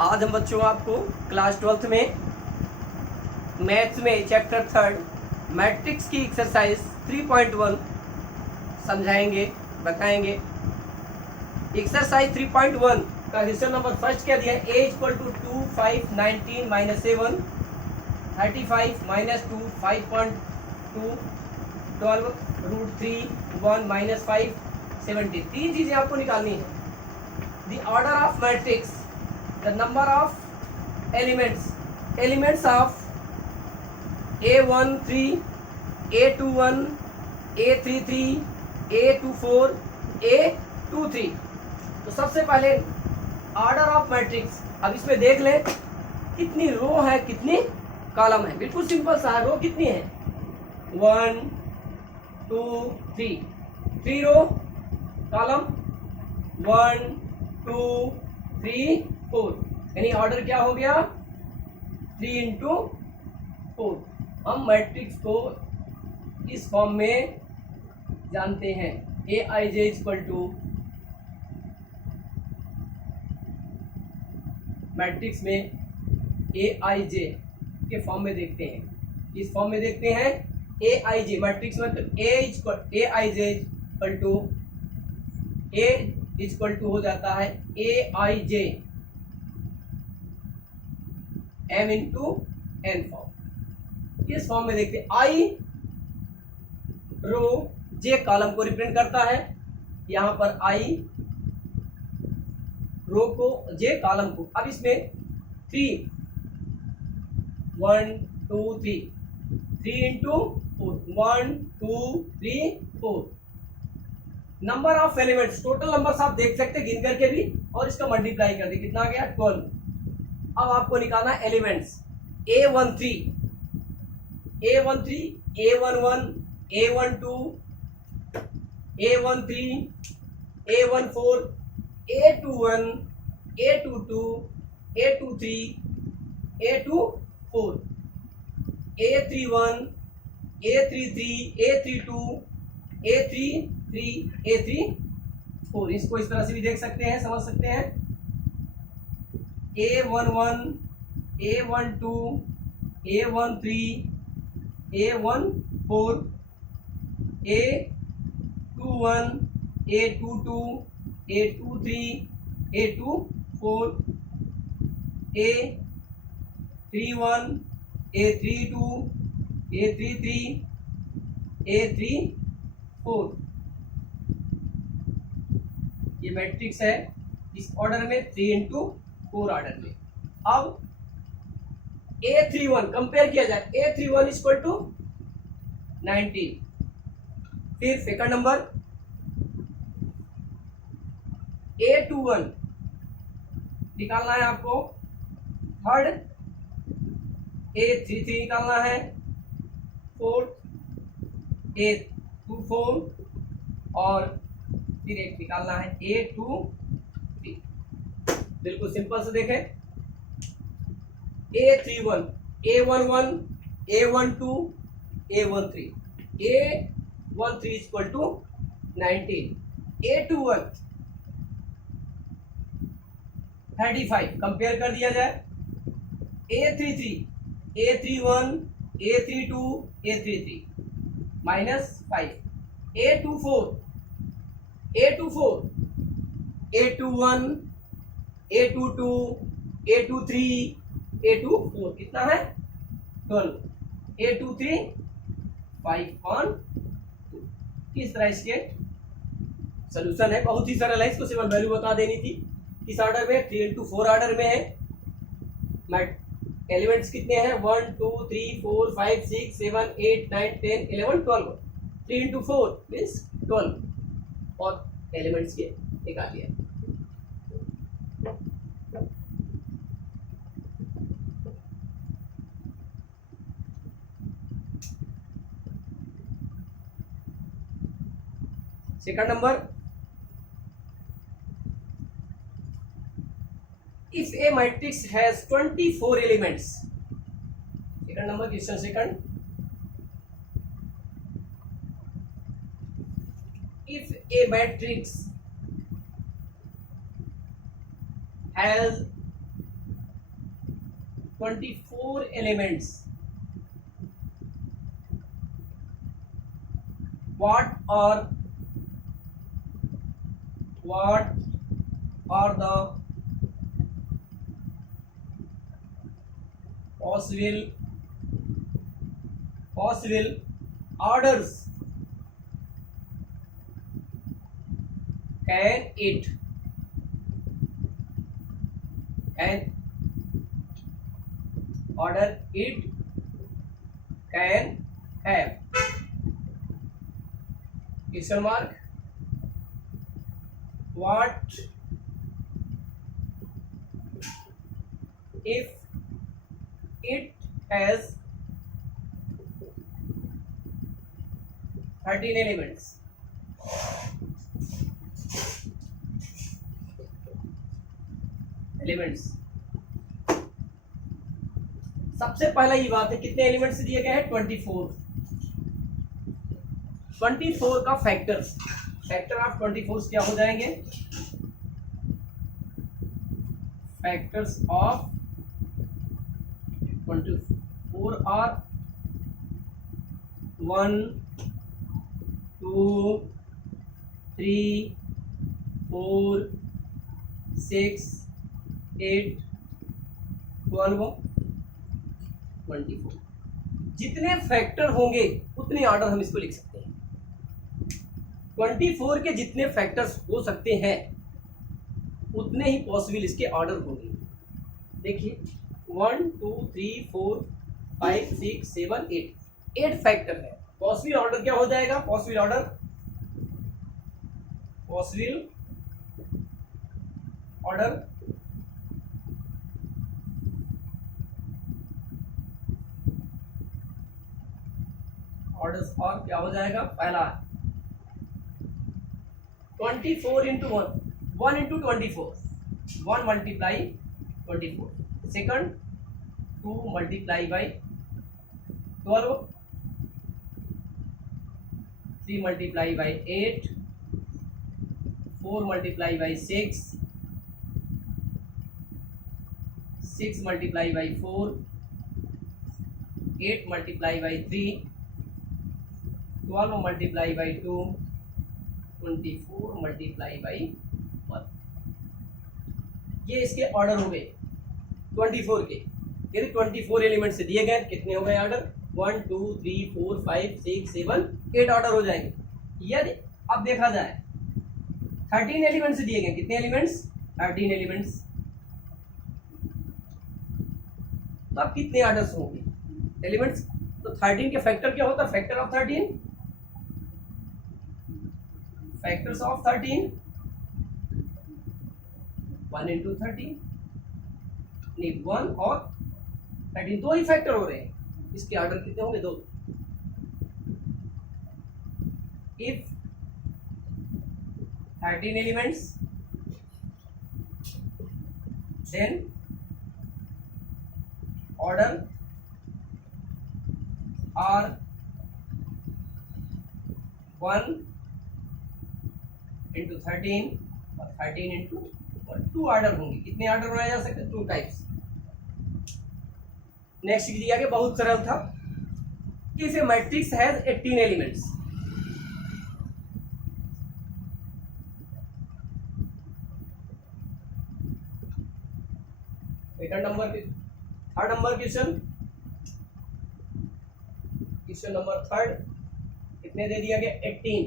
आज हम बच्चों आपको क्लास 12th में मैथ्स में चैप्टर 3 मैट्रिक्स की एक्सरसाइज 3.1 समझाएंगे, बताएंगे। एक्सरसाइज 3.1 का क्वेश्चन नंबर फर्स्ट क्या दिया है? a equal to 2 5 19 minus 7 35 minus 2 5.2 12 root 3 1 minus 5 70। तीन चीजें आपको निकालनी है। The order of matrix, the number of elements of a13 a21 a33 a24 a23। तो सबसे पहले ऑर्डर ऑफ मैट्रिक्स। अब इसमें देख लें कितनी रो है, कितनी कॉलम है। बिल्कुल सिंपल सा है। रो कितनी है? 1 2 3, 3 रो, कॉलम 1 2 3 4, यानी ऑर्डर क्या हो गया? 3 इंटू 4। हम मैट्रिक्स को इस फॉर्म में जानते हैं। ए I J equal to, matrix में ए आई जे के फॉर्म में देखते हैं। इस फॉर्म में देखते हैं ए आई जे मैट्रिक्स में। तो A I J equal to, A equal to हो जाता है A I J m into N form. इस फॉर्म में देखते हैं आई रो, जे कॉलम को रिप्रेजेंट करता है। यहां पर आई रो को, जे कॉलम को। अब इसमें 3 1 2 3, 3 into 4 1 2 3 4। Number of elements, total numbers आप देख सकते हैं गिन करके भी, और इसका मल्टीप्लाई कर दे, कितना आ गया? 12। अब आपको निकालना a13, a13, a11, a12, a13, a14, a21, a22, a23, a24, a31, a33, a32, a33, a34। इसको इस तरह से भी देख सकते हैं, समझ सकते हैं। a11, a12, a13, a14, a21, a22, a23, a24, a31, a32, a33, a34। ये मैट्रिक्स है इस ऑर्डर में, 3 इंटू 4 ऑर्डर में। अब a31 कंपेयर किया जाए, a31 इक्वल टू 19। फिर सेकंड नंबर a21 निकालना है आपको। थर्ड a33 निकालना है। फोर्थ a24, और फिर एक निकालना है a23। बिल्कुल सिंपल से देखें। a31, a11, a12, a13, a13 equal to 19, a21 35 compare कर दिया जाए। a33, a31, a32, a33 -5, a24, a21, a22, a23, a24 कितना है? 12, a23 5.2। इस तरह इसके सोल्यूशन है। बहुत ही सरल है, इसको सिर्फ वैल्यू बता देनी थी। किस ऑर्डर में? 3 इंटू 4 ऑर्डर में है। एलिमेंट्स कितने हैं? 1 2 3 4 5 6 7 8 9 10 11 12। 3 इंटू 4 मीन्स 12, और एलिमेंट्स के निकाल लिया। Second number, if a matrix has 24 elements, second number question second, if a matrix has 24 elements. What are the possible orders can order it can have? Question mark. What if it has 13 elements? सबसे पहला ये बात है, कितने elements दिए गए हैं? 24 का फैक्टर ऑफ 24 क्या हो जाएंगे? Factors of 24 are 1 2 3 4 6 8 12 24। जितने फैक्टर होंगे उतने ऑर्डर हम इसको लिख सकते हैं। 24 के जितने फैक्टर्स हो सकते हैं उतने ही पॉसिबल इसके ऑर्डर होंगे। देखिए 1 2 3 4 5 6 7 8 फैक्टर है। पॉसिबल ऑर्डर क्या हो जाएगा? पॉसिबल ऑर्डर ऑर्डर्स और क्या हो जाएगा? पहला 24 into 1 into 24 1 multiply 24। Second 2 multiply by 12 3 multiply by 8 4 multiply by 6 6 multiply by 4 8 multiply by 3 12 multiply by 2 24 multiply by 1। ये इसके ऑर्डर हो गए 24 के। यदि 24 एलिमेंट से दिए गए कितने हो गए ऑर्डर? 1 2 3 4 5 6 7 8 ऑर्डर हो जाएंगे। यदि अब देखा जाए 13 एलिमेंट से दिए गए, कितने एलिमेंट्स? 13 एलिमेंट्स। तो अब कितने ऑर्डर्स होंगे एलिमेंट्स? तो 13 के फैक्टर क्या होता है? Factor of 13 factors of 13 1 into 13 नहीं 1 और 13 दो ही फैक्टर हो रहे हैं। इसके ऑर्डर कितने होंगे? 2। If 13 elements then order are 1 into 13 और 13 इंटू 2 ऑर्डर होंगे। कितने ऑर्डर बनाए जा सकते हैं? 2 टाइप्स। नेक्स्ट दिया गया बहुत सरल था। If A matrix has 18 elements, second number third number question number third कितने दे दिया गया? 18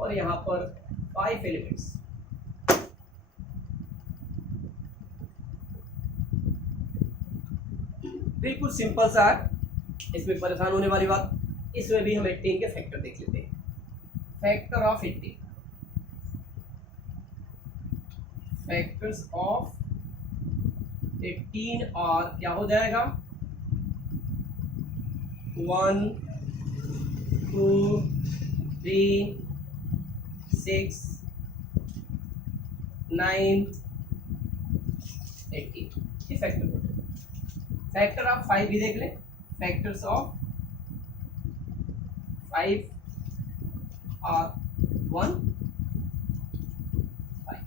और यहां पर 5 एलिमेंट्स। बिल्कुल सिंपल सा है, इसमें परेशान होने वाली बात। इसमें भी हम 18 के फैक्टर देख लेते हैं। फैक्टर ऑफ 18 फैक्टर्स ऑफ 18 और क्या हो जाएगा? 1 2 3 6 9 18 ये फैक्टर हो जाएगा। फैक्टर ऑफ 5 भी देख लें। फैक्टर्स ऑफ 5 और 1 5।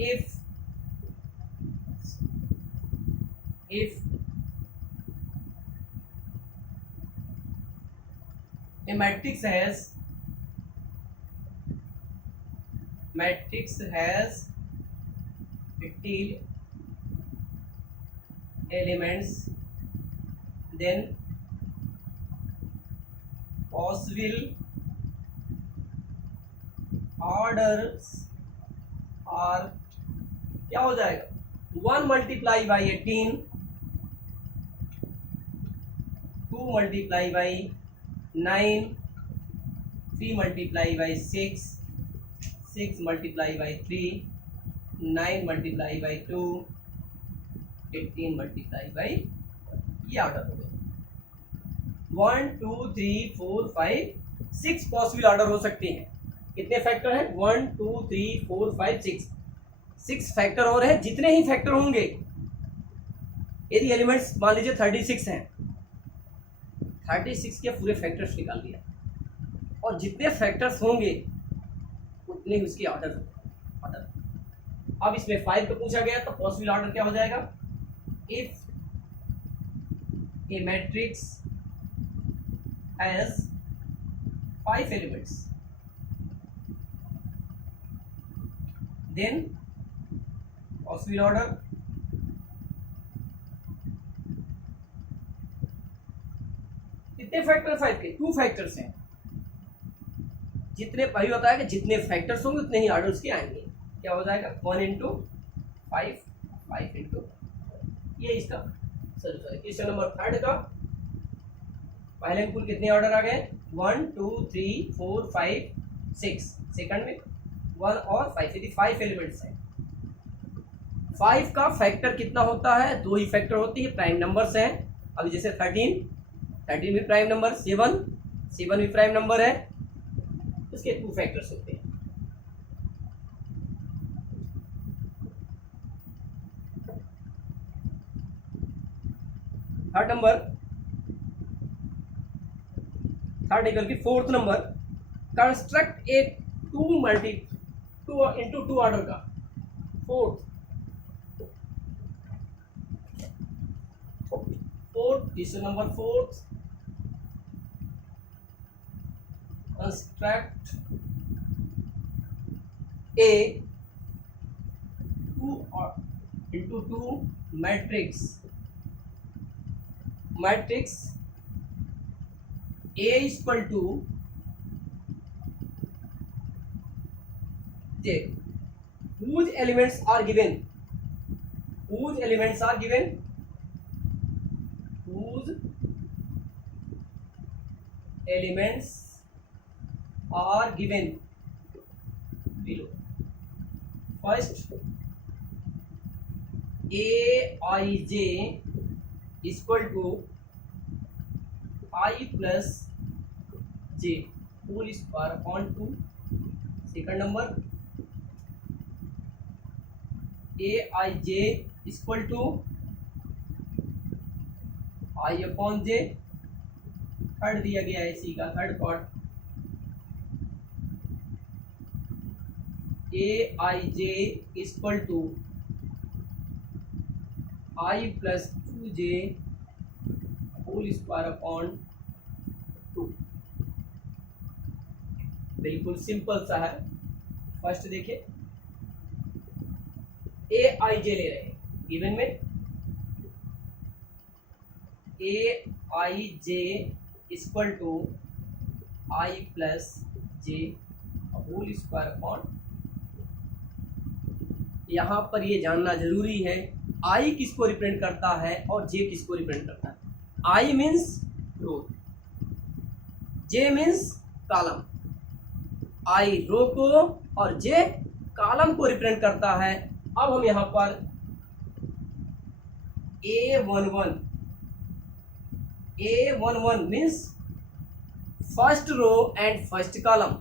If if a matrix has 15 elements, then possible orders are क्या हो जाएगा, 1 multiply by 18, 2 multiply by 9, 3 multiply by 6, 6 multiply by 3, 9 multiply by 2, 18 multiply by, ये ऑर्डर हो गया। 1 2 3 4 5 6 पॉसिबल ऑर्डर हो सकते हैं। कितने फैक्टर हैं? 1 2 3 4 5 6, 6 फैक्टर और हैं। जितने ही फैक्टर होंगे, यदि एलिमेंट्स मान लीजिए 36 हैं, 36 के पूरे फैक्टर्स निकाल लिया, और जितने फैक्टर्स होंगे उतने ही उसके ऑर्डर। अब इसमें 5 का पूछा गया, तो पॉसिबल ऑर्डर क्या हो जाएगा? If A matrix has 5 elements, then possible order कितने फैक्टर? 5 के 2 फैक्टर्स हैं। जितने भाई बताया कि जितने फैक्टर्स होंगे उतने ही ऑर्डर्स के आएंगे। क्या हो जाएगा? 1 इंटू 5, 5 इंटू, ये इसका क्वेश्चन नंबर 3 का पहले में कुल कितने ऑर्डर आ गए? 1 2 3 4 5 6, सेकंड में 1 और 5, यदि 5 एलिमेंट्स हैं। 5 का फैक्टर कितना होता है? 2 ही फैक्टर होती है, प्राइम नंबर्स हैं। अभी जैसे 13 भी प्राइम नंबर, 7 भी प्राइम नंबर है, उसके 2 फैक्टर्स होते हैं। थर्ड इक्वल की 4th number, construct a 2 into 2 order का 4th question number 4th, construct a 2 into 2 matrix A equal to J, whose elements are given, whose elements are given below. First, Aij equal to I plus j whole square upon 2. Second number, Aij equal to I upon j. Third दिया गया है इसी का third part, Aij equal to I plus 2j whole square upon 2। बिल्कुल simple सा है। First देखिए, Aij ले रहे हैं गिवन में, Aij equal to I plus J whole square upon. यहाँ पर ये जानना जरूरी है I किसको रिप्रेजेंट करता है और J किसको रिप्रेजेंट करता है। I means row, J means column. I row को और J कॉलम को रिप्रेजेंट करता है। अब हम यहाँ पर A11 means first row and first column.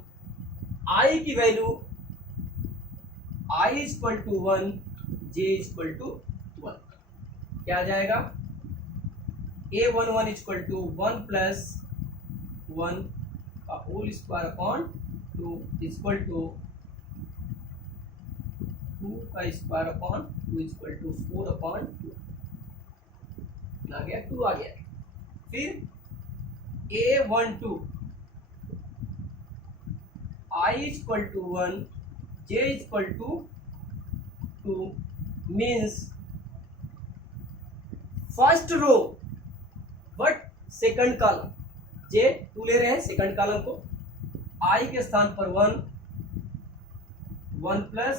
I की value I equal to 1, J equal to 1। क्या आ जाएगा? A11 इक्वल टू 1 प्लस 1 का whole square upon 2 equal to 2 का square upon 2 equal to 4 upon 2। कितना आ गया, 2 आ गया। फिर A12 I equal to 1 J equal to 2 means first row but second column, J 2 ले रहे हैं सेकंड कॉलम को, I के स्थान पर 1 प्लस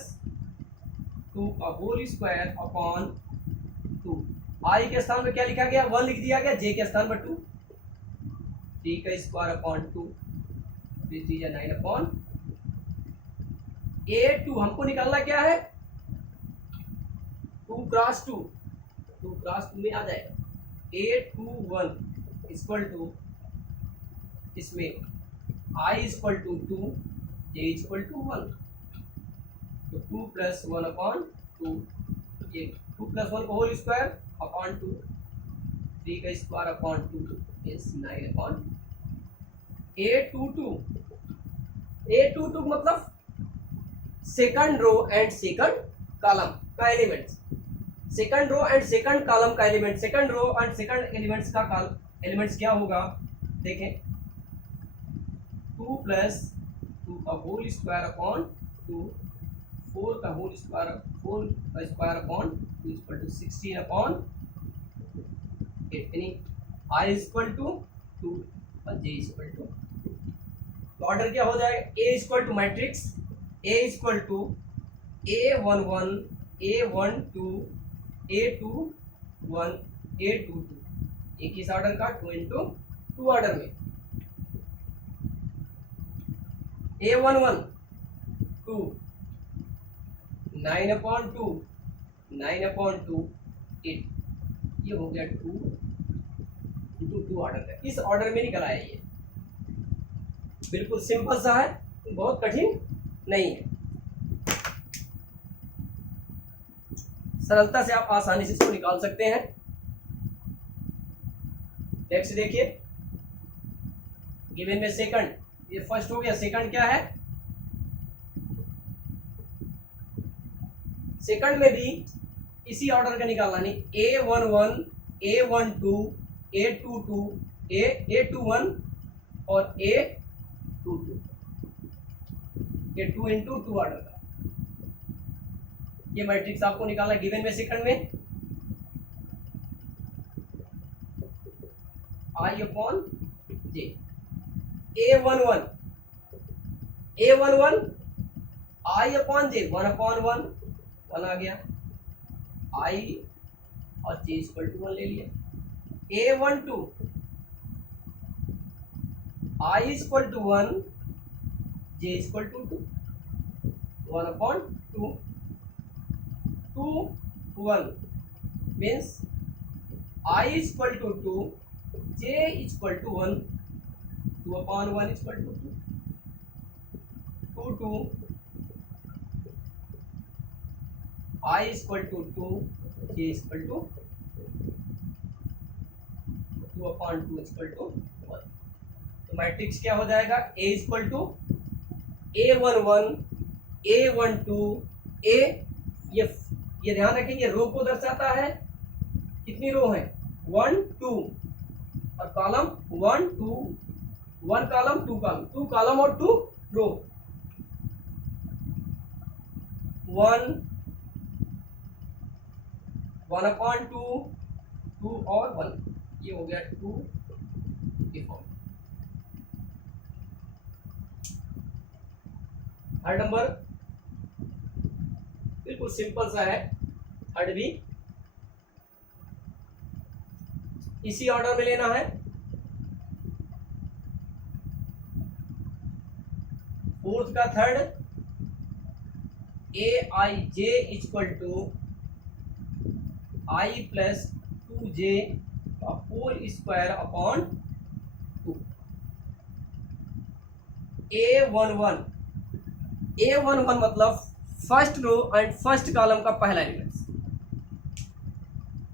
2 का होल स्क्वायर अपॉन 2। I के स्थान पर क्या लिखा गया, 1 लिख दिया गया, J के स्थान पर 2, 3 का स्क्वायर अपॉन 2, 3 3 9 अपॉन A2 हमको निकालना क्या है, 2 क्रॉस 2 में आ जाएगा। A21 इक्वल टू इसमें I equal to 2 J equal to 1, तो 2 प्लस 1 अपॉन 2, ये 2 प्लस 1 का होल स्क्वायर अपॉन 2, 3 का square upon 2 is 9 upon A22 मतलब second row and second column का elements, second row and second column का element, second row and second elements का elements क्या होगा, देखें 2 प्लस 2 का होल स्क्वायर अपॉन 2, 4 का whole square upon 2 equal to 16 upon 8, यानी I इक्वल टू 2 और J इक्वल टू, तो ऑर्डर क्या हो जाएगा, A equal to matrix A equal to A11 A12 A21 A22, एक इस ऑर्डर का 2 इंटू 2 ऑर्डर में, A11 2 9 अपॉन 2 8, ये हो गया 2 इंटू 2 ऑर्डर का, इस ऑर्डर में निकल आया ये, बिल्कुल सिंपल सा है, बहुत कठिन नहीं है, सरलता से आप आसानी से इसको निकाल सकते हैं। नेक्स्ट देखिए, गिवन में सेकंड, ये फर्स्ट हो गया, सेकंड क्या है, सेकंड में भी इसी ऑर्डर का निकालना, नहीं A11 A12 A22 A21 और A22, ये 2 इंटू 2 ऑर्डर का, ये मैट्रिक्स आपको निकालना गिवन में सेकंड में, I upon J, A11 I upon J 1 upon 1 आ गया, I और J इक्वल टू 1 ले लिया, A12 I equal to 1 J equal to 2, 1 upon 2 1 means I equal to 2 J equal to 1, 2 upon 1 equal to 2 2 I equal to 2 J equal to 2 upon 2 equal to 1, तो matrix क्या हो जाएगा, A equal to A11 A12 A, ये ध्यान रखें, ये रो को दर्शाता है, कितनी रो है 1 2 और कॉलम 1 2 1 कॉलम 2 कॉलम, 2 कॉलम और 2 रो, 1 अपॉन 2 और 1, ये हो गया 2 डिफॉल्ट। थर्ड नंबर बिल्कुल सिंपल सा है, थर्ड भी इसी ऑर्डर में लेना है, फोर्थ का third AIJ equal to I plus 2J का होल स्क्वायर अपॉन 2, A11 मतलब first row and first column का पहला एलिमेंट,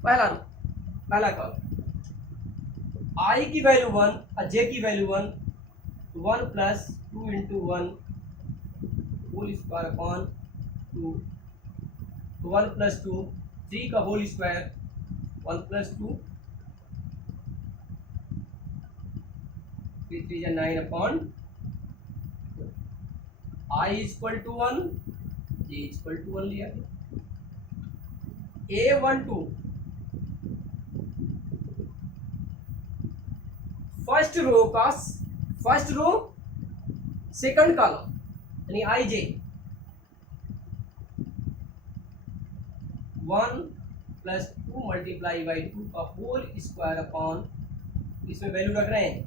पहला रो पहला कॉलम, I की वैल्यू 1 और J की value 1 plus 2 into 1 whole square upon 2, 1 plus 2 3 का होल स्क्वायर 1 प्लस 2 3 3 जा 9 upon I equal to 1, J equal to 1 लिया। A12 first row second column यानी IJ 1 प्लस 2 मल्टीप्लाई बाई 2 का होल स्क्वायर अपॉन, इसमें value रख रहे हैं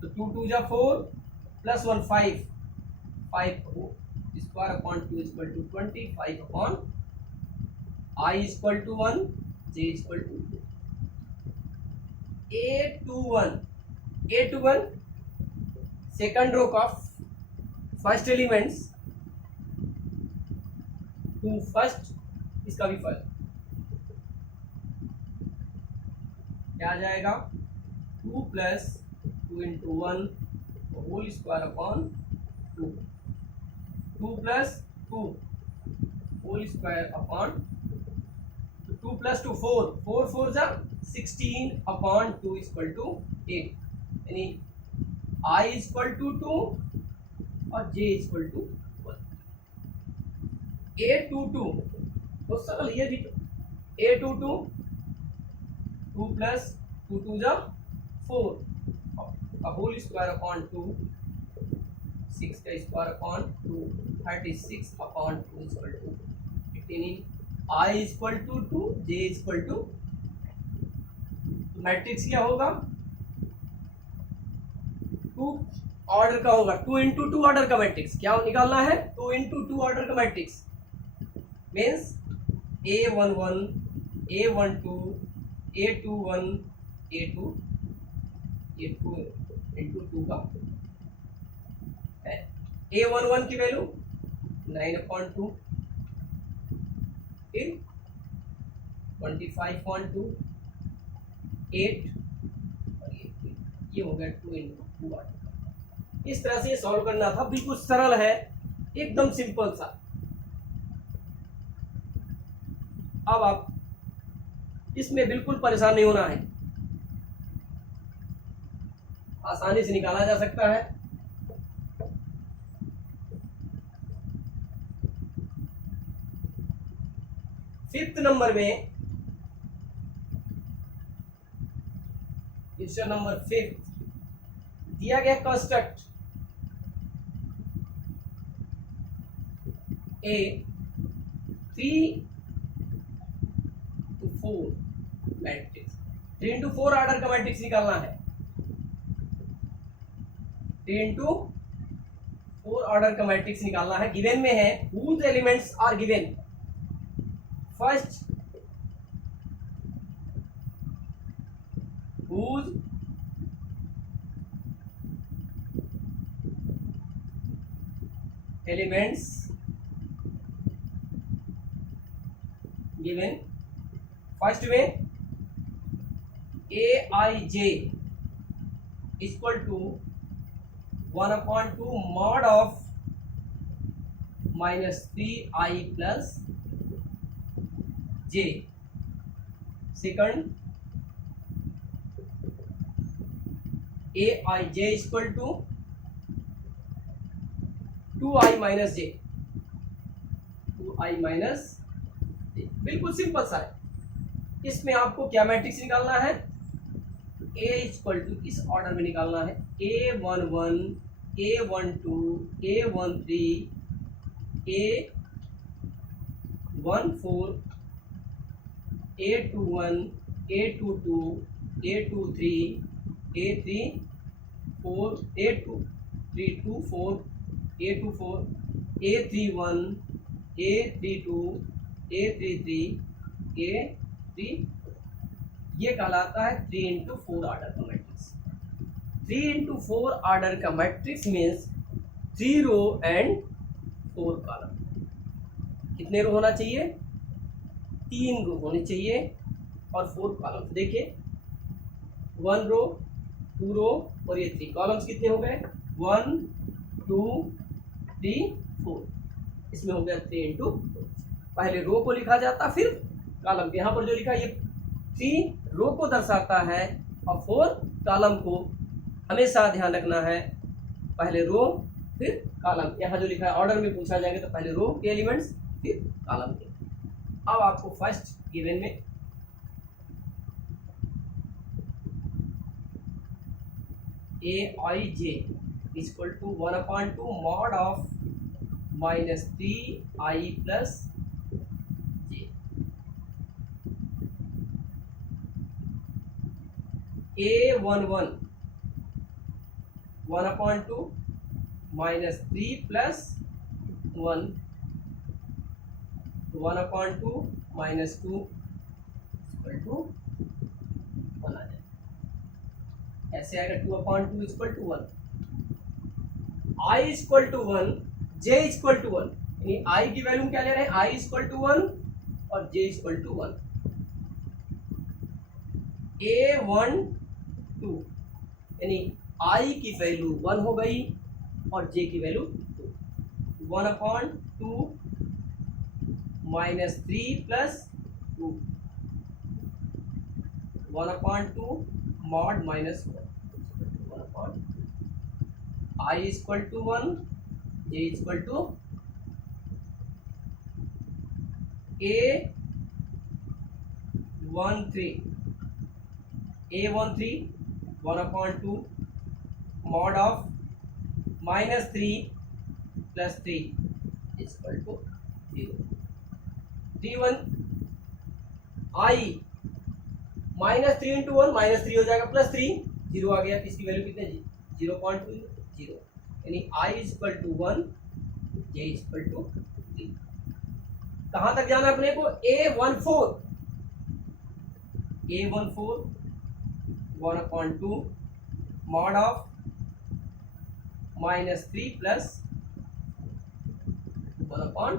तो 2 2 जा 4 plus 1 5 square upon 2 equal to 20, 5 upon I equal to 1, J equal to A21 second row का फर्स्ट एलिमेंट्स टू फर्स्ट, इसका भी फर्स्ट क्या आ जाएगा 2 plus 2 into 1 whole square upon 2, 2 plus 2 whole square upon 2 plus 2 4 4 4 जा 16 अपॉन 2 इक्वल टू 8, यानी I equal to 2 और J इक्वल टू 1। A22 तो सरल ये भी A22 2 प्लस 2 2 जा 4 का होल स्क्वायर अपॉन 2, 6 का square upon 2, 36 upon 2 equal to 18। I equal to 2, J equal to, matrix क्या होगा 2 ऑर्डर का होगा, 2 इंटू 2 ऑर्डर का मैट्रिक्स क्या निकालना है, 2 इंटू 2 ऑर्डर का matrix means A11 A12 A21 A2 into 2 का है। A11 की वैल्यू 9/2, फिर 25.2, 8 और ये हो गया 2 इंटू 2 ऑर्डर। इस तरह से ये सॉल्व करना था, बिल्कुल सरल है, एकदम सिंपल सा। अब आप इसमें बिल्कुल परेशान नहीं होना है, आसानी से निकाला जा सकता है। फिफ्थ नंबर में, क्वेश्चन नंबर 5 दिया गया construct A 3 to 4 matrix, 3 into 4 order का मैट्रिक्स निकालना है, 3 into 4 ऑर्डर का मैट्रिक्स निकालना है। गिवन में है whose elements are given, first whose elements given, first में Aij equal to 1/2 mod of -3i plus J। Second Aij equal to 2i minus J, 2i minus J। बिल्कुल simple सा है। इसमें आपको क्या मैट्रिक्स निकालना है, A इक्वल टू इस ऑर्डर में निकालना है, A11 A12 A13 A14 A21 A22 A23 A34 A24 A24 A31 A32 A33 A3, ये कहलाता है 3 into 4 ऑर्डर का मैट्रिक्स। 3 into 4 ऑर्डर का matrix means 3 row and 4 column. कितने रो होना चाहिए, 3 रो होने चाहिए और 4 कॉलम। देखिए 1 रो 2 रो और ये 3 कॉलम्स कितने हो गए, 1 2 3 4। इसमें हो गया 3 into 4। पहले रो को लिखा जाता फिर कॉलम। यहाँ पर जो लिखा ये 3 रो को दर्शाता है और 4 कॉलम को हमेशा ध्यान रखना है पहले रो फिर कॉलम। यहाँ जो लिखा है ऑर्डर में पूछा जाएगा तो पहले रो के एलिमेंट्स फिर कॉलम के। अब आपको फर्स्ट गिवन में aij equal to 1/2 mod of -3i plus j। a11 1/2 -3 plus 1 1/2 -2 equal to 1 आ जाए। ऐसे आएगा 2/2 equal to 1। i equal to 1 j equal to 1, यानी i की वैल्यू क्या ले रहे हैं, i इक्वल टू 1 और j इक्वल टू 1। a12 यानी i की वैल्यू 1 हो गई और j की value 2। 1/2 -3 plus 2 1/2 mod -1 i equal to 1 j equal to a13 1/2 mod of -3 plus 3 equal to 0। 3 i -3 into 1 -3 हो जाएगा प्लस 3 0 आ गया। इसकी वैल्यू कितने 0.20, यानी i equal to 1 j equal to 3। कहां तक जाना है अपने को, a14 1/2 mod of -3 plus 1/,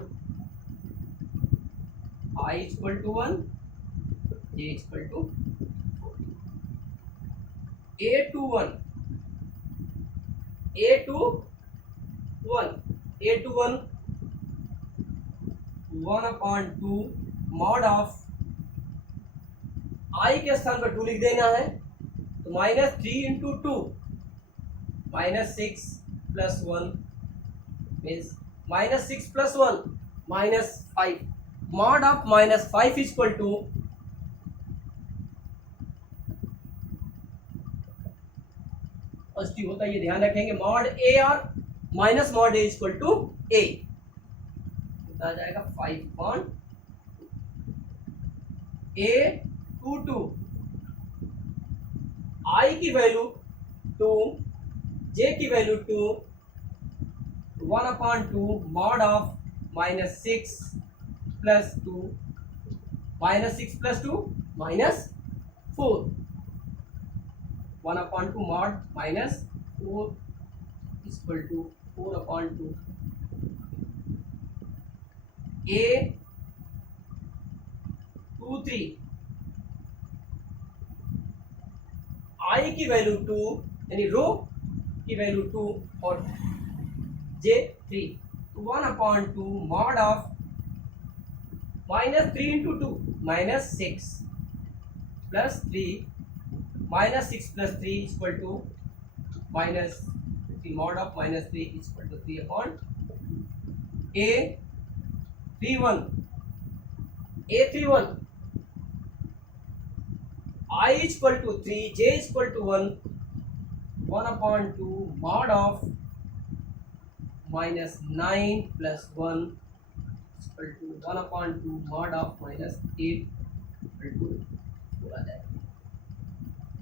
i equal to 1 j equal to a21 1/2 mod of i के स्थान पर 2 लिख देना है, तो -3 into 2 -6 plus 1 means -6 plus 1 -5 mod of -5 equal to positive होता है, ये ध्यान रखेंगे। मॉड ए और minus mod A equal to A आ जाएगा 5 a22 i की वैल्यू 2 j की value 2 1/2 mod of -6 plus 2 -6 plus 2 -4 1/2 mod -4 equal to 4/2 a23 i की वैल्यू 2 यानी रो की वैल्यू 2 और j 3 1/2 mod of -3 into 2 -6 plus 3 -6 plus 3 equal to -3 mod of -3 equal to 3/, a31 i equal to 3 j equal to 1 1/2 mod of -9 plus 1 equal to 1/2 mod of -8 equal to 4 आ जाएगा।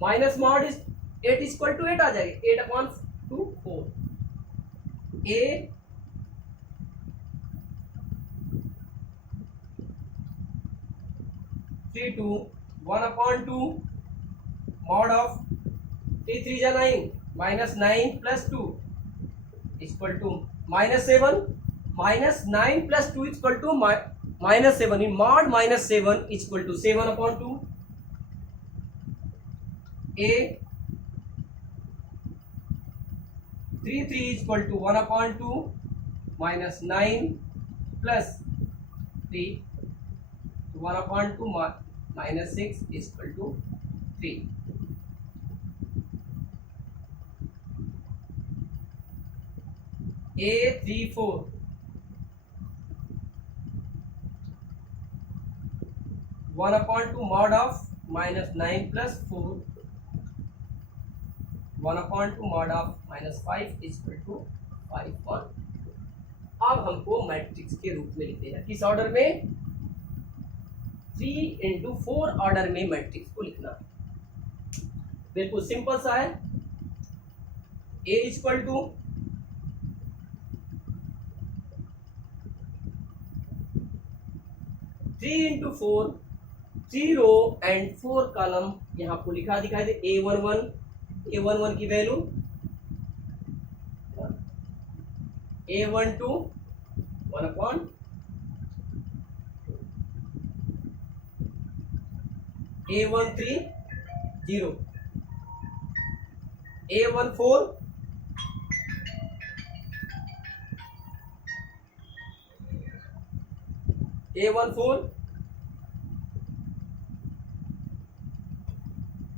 Minus mod 8 equal to 8 आ जाएगी, 8/2 4 a 32 1/2 mod of 3 3 जा 9 -9 plus 2 equal to -7 -9 plus 2 equal to -7 in mod -7 equal to 7/2 a 33 equal to 1/2 -9 plus 3 1/2 -6 equal to 3। A34 1/2 mod of -9 + 4 1/2 mod of -5 = 5/1। अब हमको matrix के रूप में लिख देना, किस ऑर्डर में? 3×4 ऑर्डर में मैट्रिक्स को लिखना। बिल्कुल सिंपल सा है। A = 3×4, 3 रो एंड 4 कॉलम यहाँ आपको लिखा दिखाई दे। A11 की value, A12 1/2, A13 0, A14 A14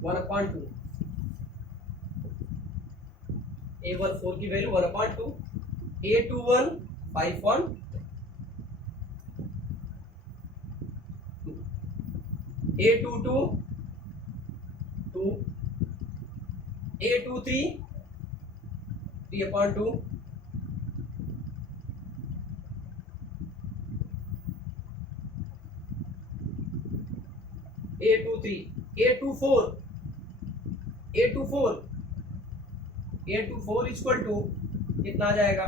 1/2, A14 की value 1/2, A21 5/1, A22 2, A23 3/2, A23, A24 = कितना आ जाएगा?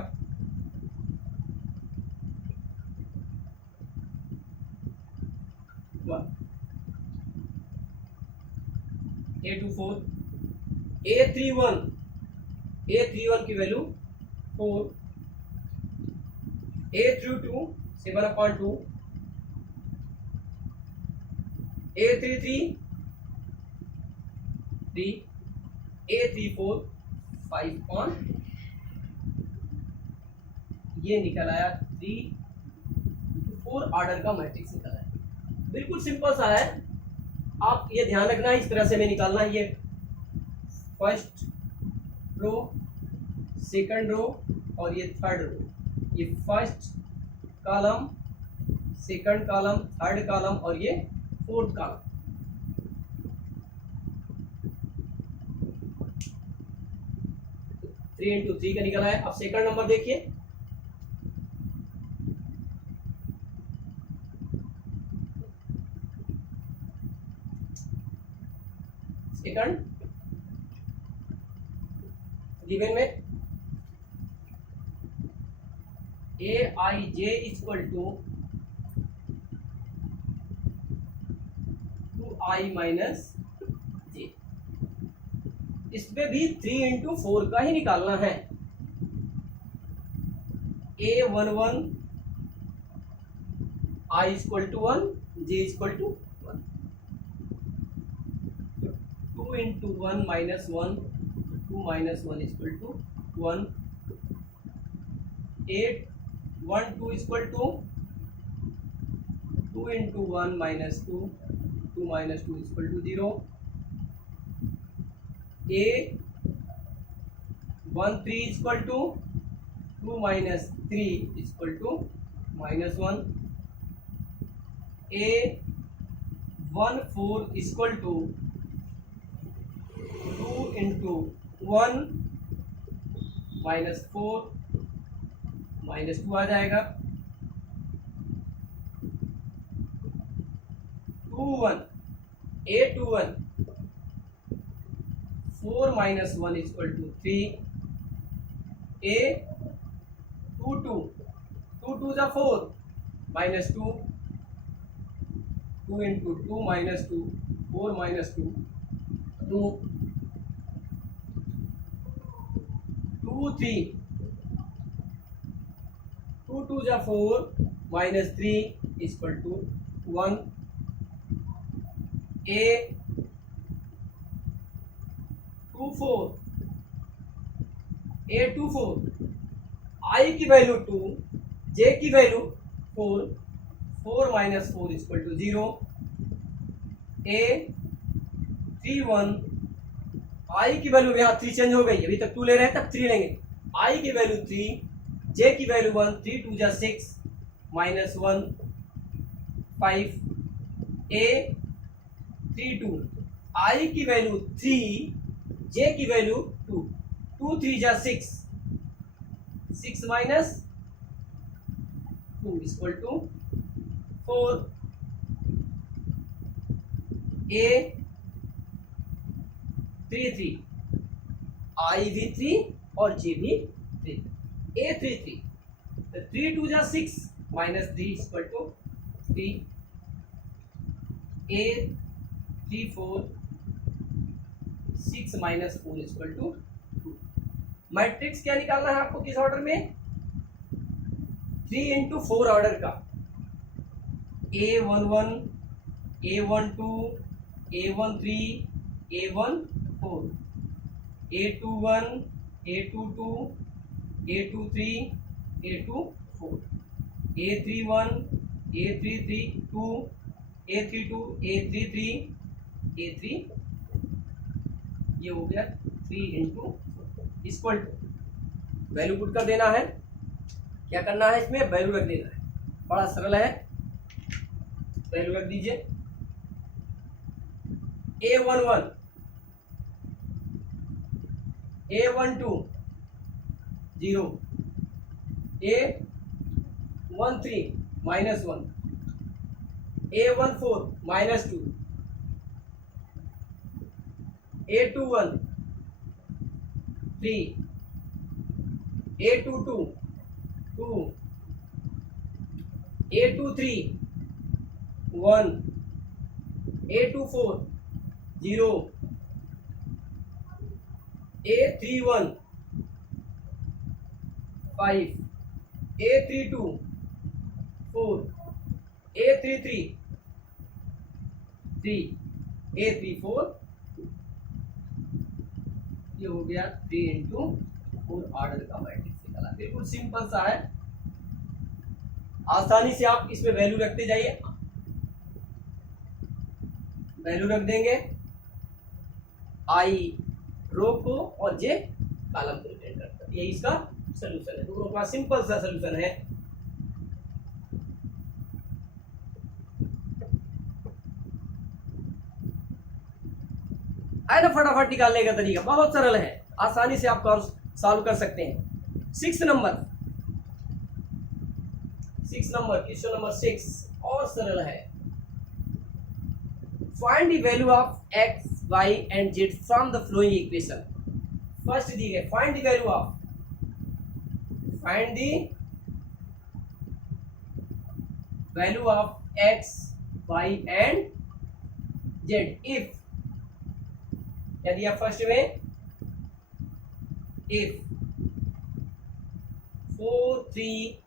A24, A31 की वैल्यू 4, A32 7/2, A33 3, A34 5/1। ये निकल आया 3×4 ऑर्डर का मैट्रिक्स निकल आया। बिल्कुल सिंपल सा है, आप ये ध्यान रखना है, इस तरह से में निकालना है। ये फर्स्ट रो, सेकंड रो और ये थर्ड रो। ये first column, second column, third column और ये fourth column. Three into three का निकला है। अब सेकंड नंबर देखिए, सेकंड गिवन में Aij = 2i - j। इसमें भी 3×4 का ही निकालना है। A11 i = 1, j = 1, 2 × 1 - 1, 2 - 1 = 1, 8 1 2 = 2 × 1 - 2, 2 - 2 = 0, A13 = 2 - 3 = -1, A14 = 2 × 1 - 4 -2 आ जाएगा। 21 A21 4 - 1 = 3, A22 2 2 = 4 -2, 2 × 2 - 2, 4 - 2 2 2 3 2 2 = 4 -3 = 1, A24 I की वैल्यू 2, J की वैल्यू 4, 4 - 4 = 0, A31 I की वैल्यू, यहाँ 3 चेंज हो गई, अभी तक 2 ले रहे हैं तब 3 लेंगे। I की वैल्यू 3, जे की वैल्यू 1, 3 2 जा 6 -1 5 a 3 2, i की वैल्यू 3, जे की वैल्यू 2, 2 3 जा 6 6 -2 इक्वल टू 4 a 3 3, i भी 3 और जे भी 3, a 3 3, तो 3 2 जा 6 -3 equal to 3 a 3 4 6 -4 equal to 2। Matrix क्या निकालना है आपको किस ऑर्डर में? 3 into 4 ऑर्डर का, A11 A12 A13 A14 A21 A22 A23 A24 A31 A32 A32 A33 A3, ये हो गया 3 into equal to value put कर देना है। क्या करना है इसमें? वैल्यू रख देना है, बड़ा सरल है। वैल्यू रख दीजिए A11 A12 0 A13 -1 A14 -2 A21 3 A22 2 A23 1 A24 0 A31 5 A32 4 A33 3 A34, ये हो गया 3 into 4 ऑर्डर का मैट्रिक्स निकाला। बिल्कुल सिंपल सा है, आसानी से आप इसमें वैल्यू रखते जाइए। वैल्यू रख देंगे, आई रो को और जे कॉलम को रिप्रेजेंट करता है। यही इसका सलूशन है, दोनों का सिंपल सा सलूशन है। है ना, फटाफट निकालने का तरीका बहुत सरल है, आसानी से आप सॉल्व कर सकते हैं। 6 नंबर क्वेश्चन नंबर 6 और सरल है। Find the value of X Y and Z from the flowing equation. First दी गई, find the value of X Y and Z if, क्या दिया फर्स्ट में, if 4 3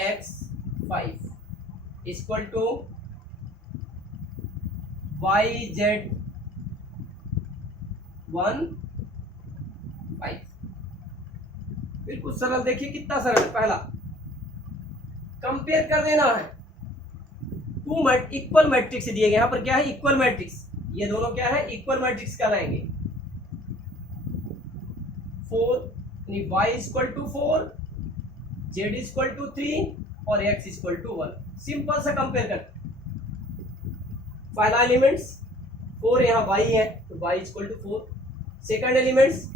x 5 equal to y z 1 5। बिल्कुल सरल, देखिए कितना सरल है। पहला कंपेयर कर देना है, टू इक्वल मैट्रिक्स दिए गए। यहां पर क्या है? Equal matrix. ये दोनों क्या है? इक्वल मैट्रिक्स कहलाएंगे। 4 y equal to 4, z equal to 3 और x इक्वल टू 1। सिंपल सा कंपेयर करते। पहला एलिमेंट्स 4, यहाँ y है तो y equal to 4। Second elements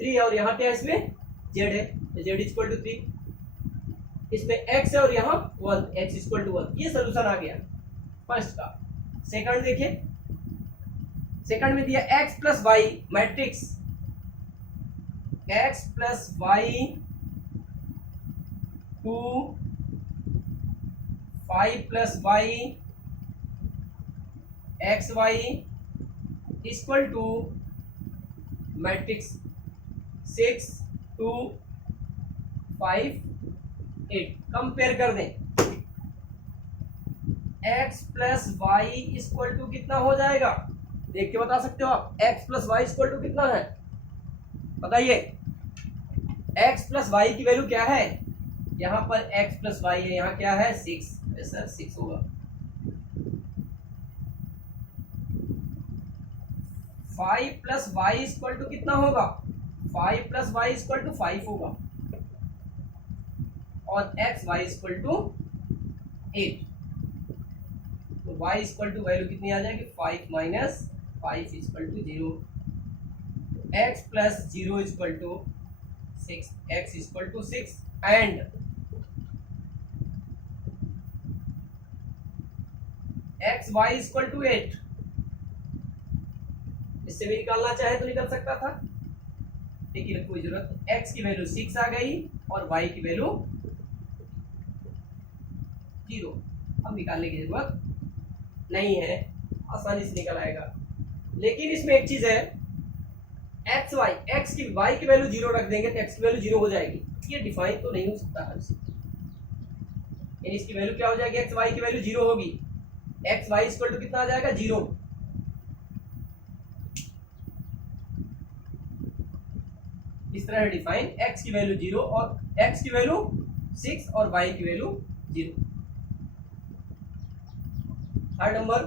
3 और यहाँ क्या है? इसमें z है तो z इक्वल टू 3। इसमें x है और यहाँ 1, x इक्वल टू 1। ये सोल्यूशन आ गया फर्स्ट का। सेकंड देखिए, सेकंड में दिया x plus y matrix, x plus y 2 5 plus Y x y equal to matrix 6 2 5 8। Compare कर दें, x plus y equal to कितना हो जाएगा? देख के बता सकते हो आप। x plus y equal to कितना है बताइए? x प्लस वाई की वैल्यू क्या है? यहाँ पर x प्लस वाई है, यहाँ क्या है? 6। सर 6 होगा। 5 प्लस वाई इक्वल टू कितना होगा? 5 प्लस वाई इक्वल टू 5 होगा और एक्स वाई इक्वल टू 8। तो वाई इक्वल टू वैल्यू कितनी आ जाएगी 5 minus 5 equal to 0। X plus 0 equal to 6, x equal to 6 and x y equal to 8। इससे भी निकालना चाहे तो निकल सकता था, लेकिन कोई जरूरत। एक्स की वैल्यू 6 आ गई और वाई की वैल्यू 0। अब निकालने की जरूरत नहीं है, आसानी से निकल आएगा। लेकिन इसमें एक चीज है, एक्स वाई, एक्स की वाई की वैल्यू 0 रख देंगे तो एक्स की वैल्यू 0 हो जाएगी। ये डिफाइन तो नहीं हो सकता है, यानी इसकी वैल्यू क्या हो जाएगी, एक्स वाई की वैल्यू 0 होगी। एक्स वाई इक्वल टू कितना आ जाएगा 0। इस तरह डिफाइन, एक्स की वैल्यू 0 और एक्स की वैल्यू 6 और वाई की वैल्यू 0। थर्ड नंबर,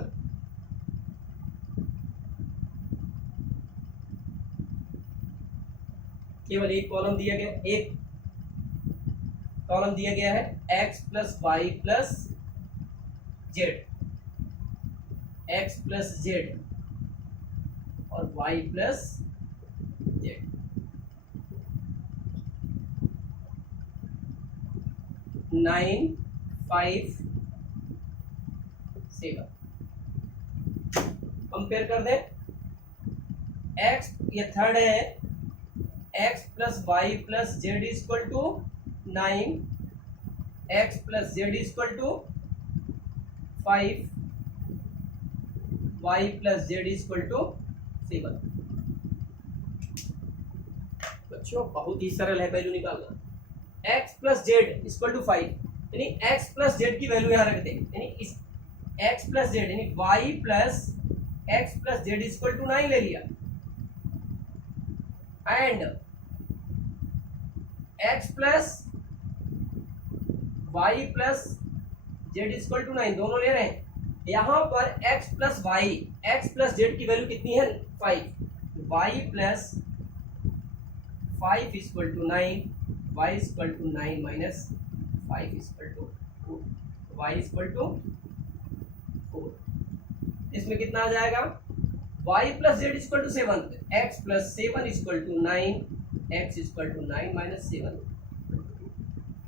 केवल एक कॉलम दिया गया, एक कॉलम दिया गया है x plus Y plus z, x plus z और वाई प्लस जेड। 9 5 7 कंपेयर कर दें। एक्स, ये थर्ड है, x plus Y plus Z equal to 9, x plus Z equal to 5, Y plus Z equal to 7। बच्चों बहुत ही सरल है वैल्यू निकालना। X plus Z equal to 5, यानी एक्स प्लस जेड की वैल्यू यहां रख दें, यानी इस एक्स प्लस जेड यानी Y plus X plus Z equal to 9 ले लिया and X plus Y plus Z equal to 9 दोनों ले रहे हैं। यहां पर X plus Y, X plus Z की वैल्यू कितनी है 5, Y plus 5 equal to 9, Y equal to 9 minus 5 equal to 4, Y equal to 4। इसमें कितना आ जाएगा, y plus Z equal to 7, x plus 7 equal to 9, x equal to 9 minus 7।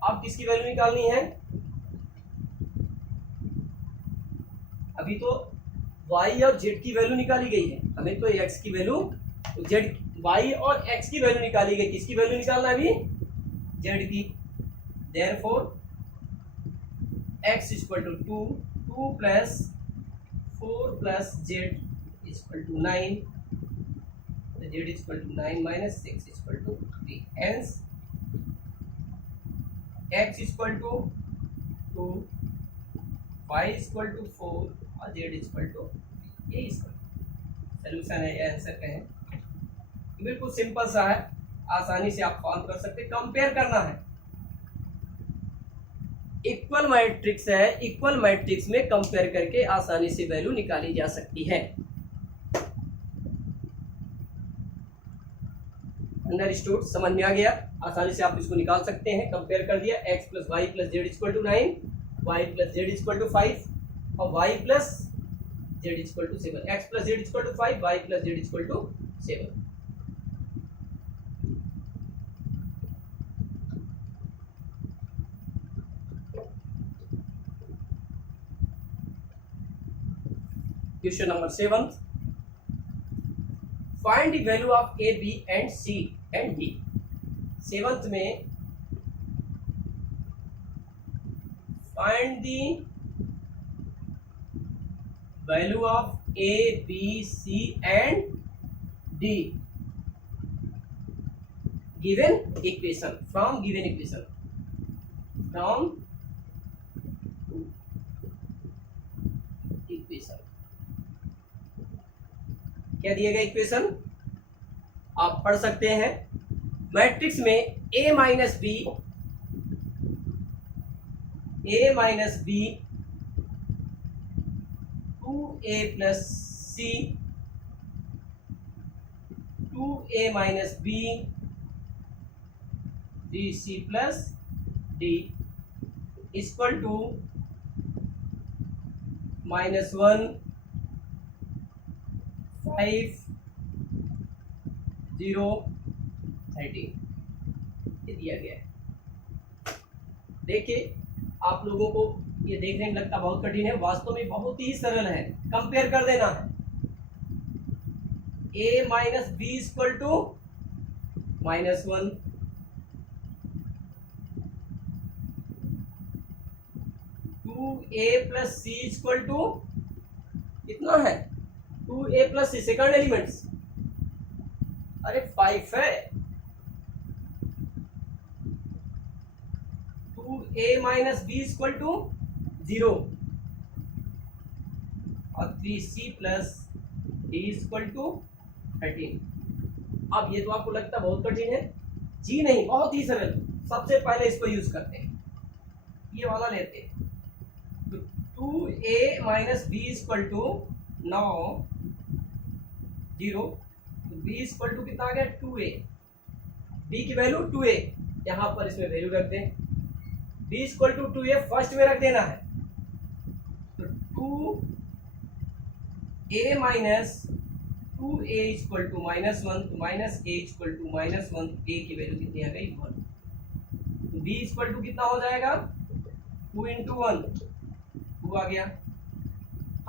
अब किसकी value निकालनी है, अभी तो y और z की वैल्यू निकाली गई है, हमें तो x की वैल्यू, z, y और x की वैल्यू निकाली गई, किसकी वैल्यू निकालना है अभी, z की। Therefore x equal to 2 plus 4 plus Z equal to 9, z equal to 9 minus 6 equal to 3, hence x equal to 2, y equal to 4 और z इक्वल टू 3। ये इसका सोल्यूशन है, ये आंसर का है। बिल्कुल सिंपल सा है, आसानी से आप सॉल्व कर सकते। कंपेयर करना है, इक्वल मैट्रिक्स है, इक्वल मैट्रिक्स में कंपेयर करके आसानी से वैल्यू निकाली जा सकती है। अंडरस्टूड, समझ में आ गया, आसानी से आप इसको निकाल सकते हैं। कंपेयर कर दिया, x plus Y plus Z equal to 9, y plus Z equal to 5 और y plus Z equal to 7, x plus Z equal to 5, Y plus Z equal to 7। Question number 7, find the value of a b and c and d. 7th में find the value of a b c and d given equation, from given equation, from equation. क्या दिया गया equation, आप पढ़ सकते हैं। Matrix में a minus b, a minus b, 2a plus c, 2a minus b, 3c plus d equal to -1 5 0 13 ये दिया गया है। देखिए आप लोगों को ये देखने में लगता बहुत कठिन है, वास्तव में बहुत ही सरल है। कंपेयर कर देना है a minus b equal to -1, 2a plus c equal to कितना है 2a प्लस सी, सेकंड एलिमेंट्स, अरे 5 है। 2a minus b equal to 0 और 3c plus D equal to 13। अब ये तो आपको लगता बहुत कठिन है, जी नहीं, बहुत ही सरल। सबसे पहले इसको यूज करते हैं, ये वाला लेते हैं। तो 2a minus b equal to 9 0, तो b इक्वल टू कितना आ गया 2a, b की वैल्यू 2a, यहां पर इसमें वैल्यू रखते हैं। b equal to 2a first में रख देना है, तो 2a minus 2a equal to -1, तो minus a equal to -1, a की वैल्यू कितनी आ गई 1, तो b इक्वल टू कितना हो जाएगा 2 इंटू 1, 2 आ गया।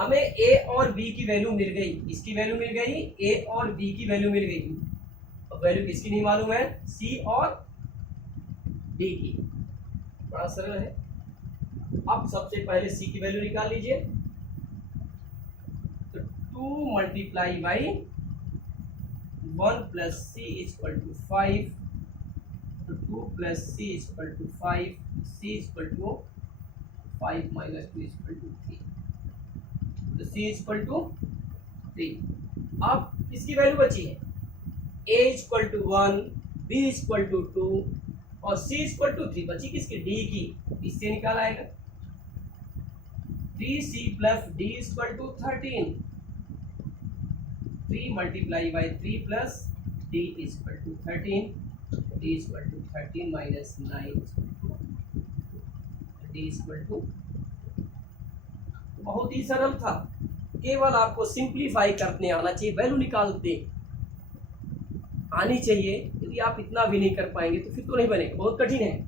हमें a और b की वैल्यू मिल गई, इसकी वैल्यू मिल गई, a और b की वैल्यू मिल गई। अब वैल्यू किसकी नहीं मालूम है, c और d की। बड़ा सरल है। अब सबसे पहले c की वैल्यू निकाल लीजिए, तो 2 multiply by 1 plus c equal to 5, तो 2 plus c equal to 5, c equal to 5 minus 2 equal to 3, तो c इक्वल टू 3। अब इसकी वैल्यू बची है a equal to 1, b equal to 2 और c इक्वल टू 3, बची किसकी d की, इससे निकाला आएगा 3c plus d equal to 13, 3 multiply by 3 plus d equal to 13, d equal to 13 minus 9, d equal to. बहुत ही सरल था, केवल आपको सिंप्लीफाई करने आना चाहिए, वैल्यू निकालते आनी चाहिए। यदि आप इतना भी नहीं कर पाएंगे तो फिर तो नहीं बनेगा, बहुत कठिन है।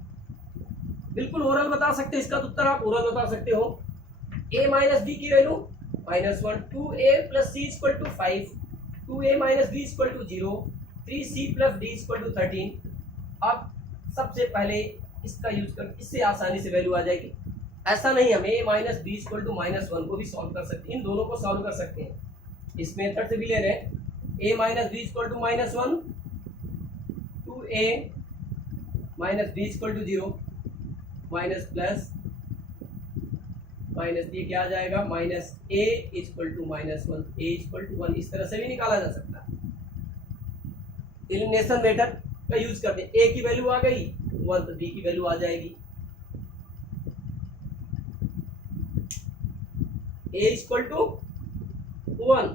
बिल्कुल ओरल बता सकते, इसका उत्तर आप ओरल बता सकते हो। a माइनस बी की value -1, 2a plus c equal to 5, 2a minus b equal to 0, 3c plus d equal to 13। अब सबसे पहले इसका यूज कर, इससे आसानी से वैल्यू आ जाएगी। ऐसा नहीं, हम a minus b equal to -1 को भी सॉल्व कर सकते हैं, इन दोनों को सॉल्व कर सकते हैं। इस मेथड से भी ले रहे हैं, a minus b equal to -1, 2a minus b equal to 0 minus plus minus, ये क्या आ जाएगा minus a equal to -1, a equal to 1, इस तरह से भी निकाला जा सकता है। एलिमिनेशन मेथड का यूज करते हैं, a की वैल्यू आ गई 1, तो b की वैल्यू आ जाएगी a इक्वल टू 1,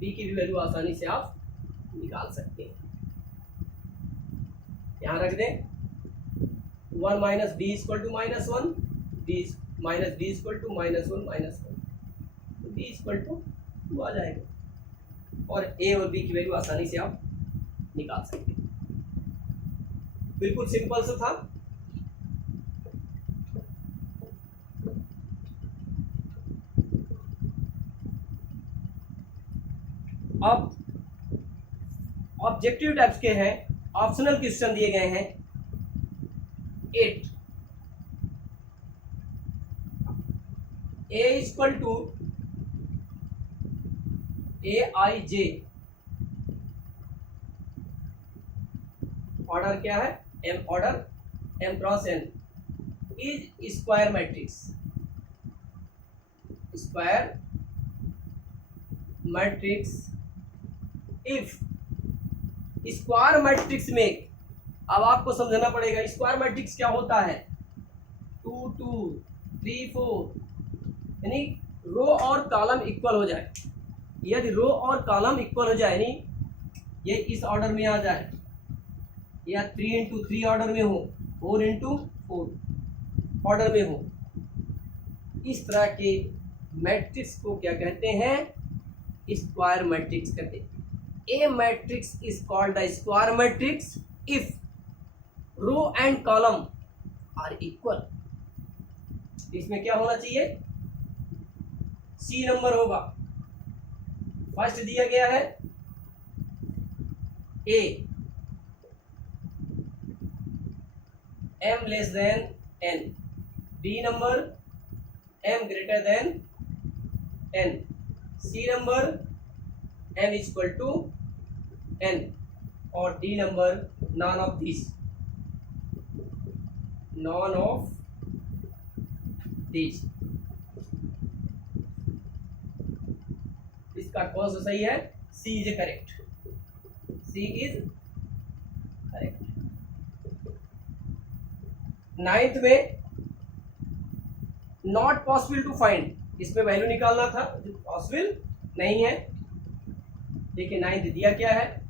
b की भी वैल्यू आसानी से आप निकाल सकते हैं। यहां रख दें 1 minus b equal to -1, b minus b equal to -1, तो बी इक्वल टू 2 आ जाएगा, और a और b की वैल्यू आसानी से आप निकाल सकते हैं। बिल्कुल सिंपल सा था। अब ऑब्जेक्टिव टाइप्स के हैं, ऑप्शनल क्वेश्चन दिए गए हैं 8, a equal to aij, order क्या है m, order m cross n is square matrix, square matrix if square matrix में, अब आपको समझना पड़ेगा स्क्वायर मैट्रिक्स क्या होता है, 2 2 3 4, यानी रो और कॉलम इक्वल हो जाए। यदि रो और कॉलम इक्वल हो जाए, यानी ये इस ऑर्डर में आ जाए, या 3 इंटू 3 ऑर्डर में हो, 4 इंटू 4 ऑर्डर में हो, इस तरह के मैट्रिक्स को क्या कहते हैं? स्क्वायर मैट्रिक्स कहते हैं। A matrix is called the square matrix if row and column are equal. इसमें क्या होना चाहिए? सी नंबर होगा। फर्स्ट दिया गया है A, m less than n, B number m greater than n, C number m equal to n, और D number none of this, none of this. इसका कौन सा सही है? C is correct, C is correct. 9th में not possible to find, इसमें value निकालना था, पॉसिबल नहीं है। देखिए 9th दिया क्या है?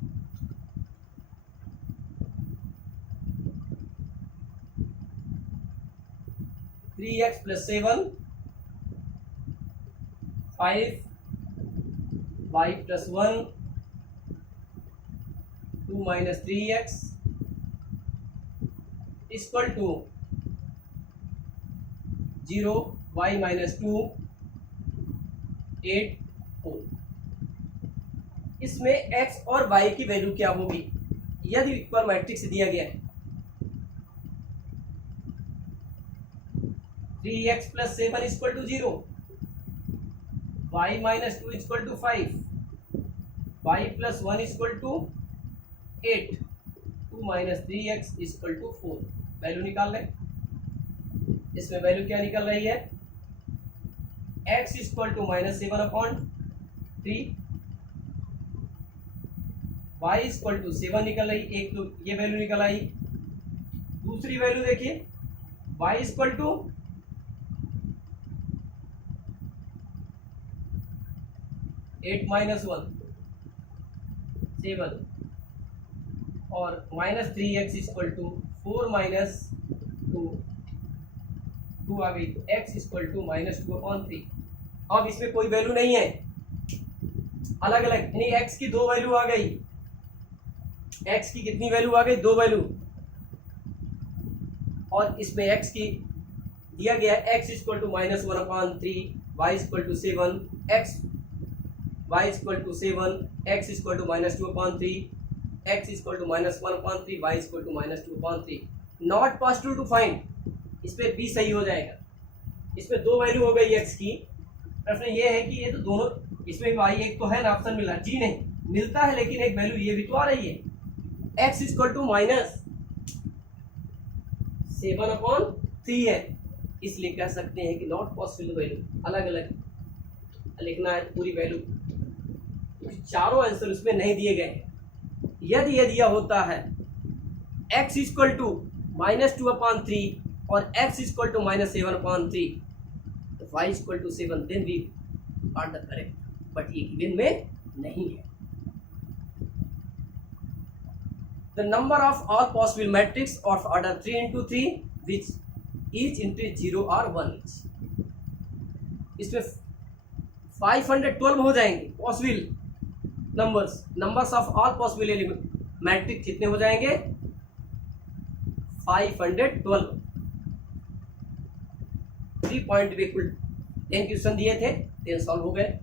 3x + 7, 5y + 1, 2 - 3x equal to 0, y - 2, 8, 4। इसमें x और y की वैल्यू क्या होगी यदि इक्वल मैट्रिक्स दिया गया है? 3x + 7 equal to 0, y - 2 equal to 5, y + 1 equal to 8, 2 - 3x equal to 4। Value निकाल लें। इसमें वैल्यू क्या निकल रही है? x equal to -7/3, y equal to 7 निकल रही, एक तो ये वैल्यू निकल आई। दूसरी वैल्यू देखिए, y इक्वल टू 8 - 1 7, और -3x इक्वल टू 4 - 2 आ गई, तो x इक्वल टू -2/3। अब इसमें कोई वैल्यू नहीं है, अलग अलग, यानी x की 2 वैल्यू आ गई। x की कितनी वैल्यू आ गई? 2 वैल्यू। और इसमें x की दिया गया x equal to -1/3, y equal to 7, y equal to 7, x equal to -2/3, x equal to -1/3, y equal to -2/3। Not possible to find, इस पे बी सही हो जाएगा। इसमें 2 वैल्यू हो गई x की। प्रश्न ये है कि ये तो दोनों, इसमें y एक तो है ना, ऑप्शन मिला, जी नहीं मिलता है, लेकिन एक वैल्यू ये भी तो आ रही है, x इक्वल टू -7/3 है, इसलिए कह सकते हैं कि नॉट पॉसिबल वैल्यू। अलग अलग लिखना है पूरी वैल्यू, चारों आंसर उसमें नहीं दिए गए। यदि ये दिया होता है x इक्वल टू -2/3 और x इक्वल टू -7/3, तो y equal to 7, then we are the correct, but ये गिवन में नहीं है। The number of all possible matrix of order 3 into 3 which each into 0 और 1 ईच। इसमें 512 हो जाएंगे possible numbers of all possible element matrix कितने हो जाएंगे? 512। 3 पॉइंट बिल्कुल 10 क्वेश्चन दिए थे, 10 सॉल्व हो गए।